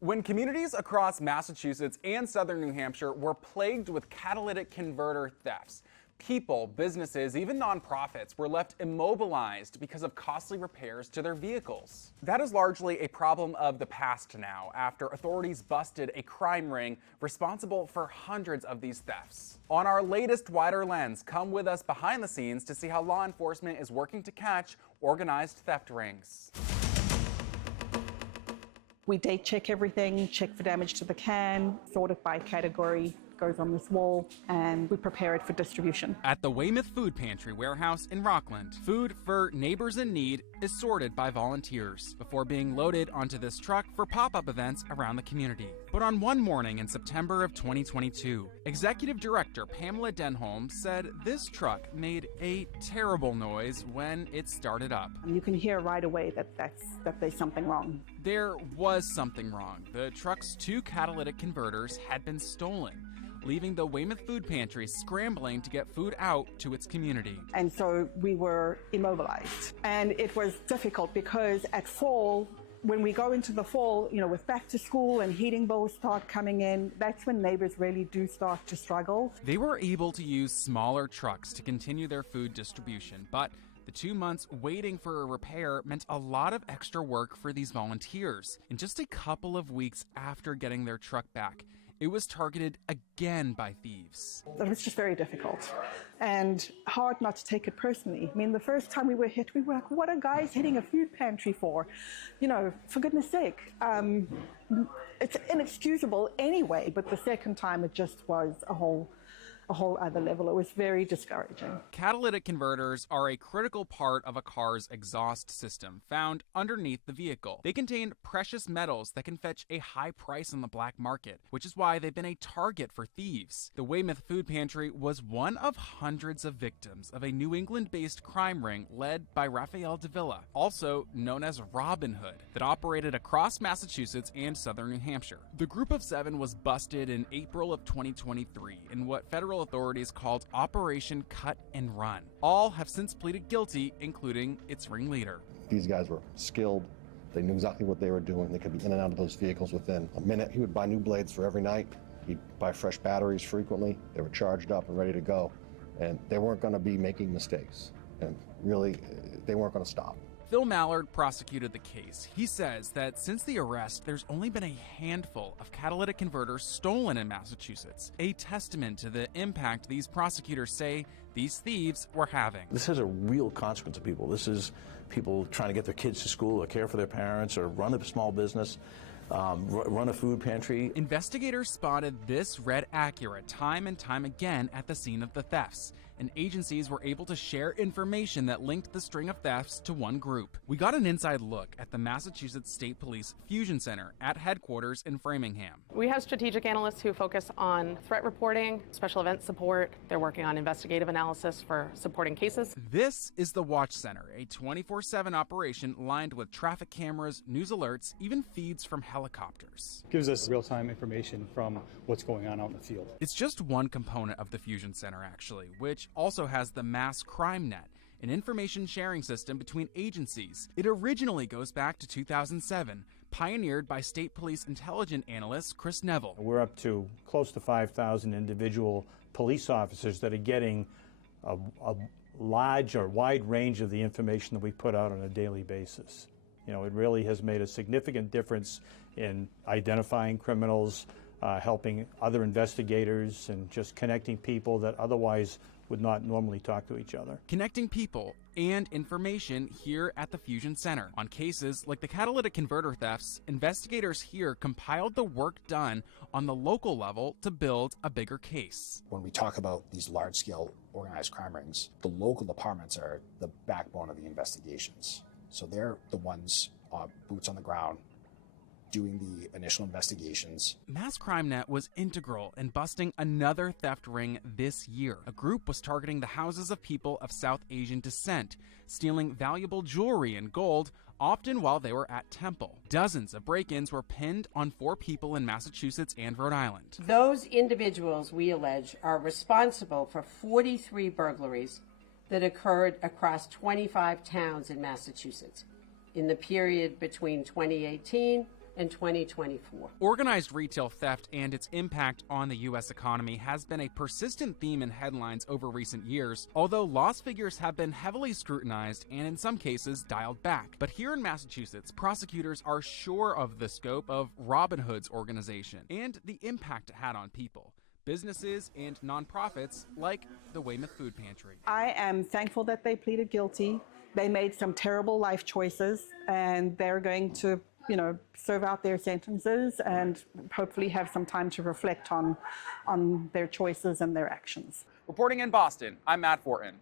When communities across Massachusetts and southern New Hampshire were plagued with catalytic converter thefts, people, businesses, even nonprofits were left immobilized because of costly repairs to their vehicles. That is largely a problem of the past now, after authorities busted a crime ring responsible for hundreds of these thefts. On our latest Wider Lens, come with us behind the scenes to see how law enforcement is working to catch organized theft rings. We date check everything, check for damage to the can, sort it by category, goes on this wall, and we prepare it for distribution. At the Weymouth Food Pantry warehouse in Rockland, food for neighbors in need is sorted by volunteers before being loaded onto this truck for pop-up events around the community. But on one morning in September of 2022, Executive Director Pamela Denholm said this truck made a terrible noise when it started up. You can hear right away that there's something wrong. There was something wrong. The truck's two catalytic converters had been stolen, leaving the Weymouth Food Pantry scrambling to get food out to its community. And so we were immobilized. And it was difficult because at fall, when we go into the fall, with back to school and heating bills start coming in, that's when neighbors really do start to struggle. They were able to use smaller trucks to continue their food distribution, but the 2 months waiting for a repair meant a lot of extra work for these volunteers. In just a couple of weeks after getting their truck back, it was targeted again by thieves. It was just very difficult and hard not to take it personally. I mean, the first time we were hit, we were like, what are guys hitting a food pantry for? For goodness sake. It's inexcusable anyway, but the second time it just was a whole other level. It was very discouraging. Catalytic converters are a critical part of a car's exhaust system found underneath the vehicle. They contain precious metals that can fetch a high price on the black market, which is why they've been a target for thieves. The Weymouth Food Pantry was one of hundreds of victims of a New England-based crime ring led by Raphael Davila, also known as Robin Hood, that operated across Massachusetts and southern New Hampshire. The group of 7 was busted in April of 2023 in what federal authorities called Operation Cut and Run. All have since pleaded guilty, including its ringleader. These guys were skilled. They knew exactly what they were doing. They could be in and out of those vehicles within a minute. He would buy new blades for every night. He'd buy fresh batteries frequently. They were charged up and ready to go. And they weren't going to be making mistakes. And really, they weren't going to stop. Phil Mallard prosecuted the case. He says that since the arrest, there's only been a handful of catalytic converters stolen in Massachusetts, a testament to the impact these prosecutors say these thieves were having. This has a real consequence to people. This is people trying to get their kids to school or care for their parents or run a small business. Run a food pantry. Investigators spotted this red Acura time and time again at the scene of the thefts, and agencies were able to share information that linked the string of thefts to one group. We got an inside look at the Massachusetts State Police Fusion Center at headquarters in Framingham. We have strategic analysts who focus on threat reporting, special event support. They're working on investigative analysis for supporting cases. This is the Watch Center, a 24/7 operation lined with traffic cameras, news alerts, even feeds from helicopters. Gives us real-time information from what's going on out in the field. It's just one component of the Fusion Center, actually, which also has the Mass Crime Net, an information sharing system between agencies. It originally goes back to 2007, pioneered by State Police Intelligence Analyst Chris Neville. We're up to close to 5,000 individual police officers that are getting a large or wide range of the information that we put out on a daily basis. It really has made a significant difference in identifying criminals, helping other investigators, and just connecting people that otherwise would not normally talk to each other. Connecting people and information here at the Fusion Center. On cases like the catalytic converter thefts, investigators here compiled the work done on the local level to build a bigger case. When we talk about these large-scale organized crime rings, the local departments are the backbone of the investigations. So they're the ones, boots on the ground, doing the initial investigations. Mass Crime Net was integral in busting another theft ring this year. A group was targeting the houses of people of South Asian descent, stealing valuable jewelry and gold, often while they were at temple. Dozens of break-ins were pinned on 4 people in Massachusetts and Rhode Island. Those individuals, we allege, are responsible for 43 burglaries that occurred across 25 towns in Massachusetts in the period between 2018 in 2024. Organized retail theft and its impact on the U.S. economy has been a persistent theme in headlines over recent years, although loss figures have been heavily scrutinized and in some cases dialed back. But here in Massachusetts, prosecutors are sure of the scope of Robin Hood's organization and the impact it had on people, businesses, and nonprofits like the Weymouth Food Pantry. I am thankful that they pleaded guilty. They made some terrible life choices, and they're going to, serve out their sentences and hopefully have some time to reflect on their choices and their actions. Reporting in Boston, I'm Matt Fortin.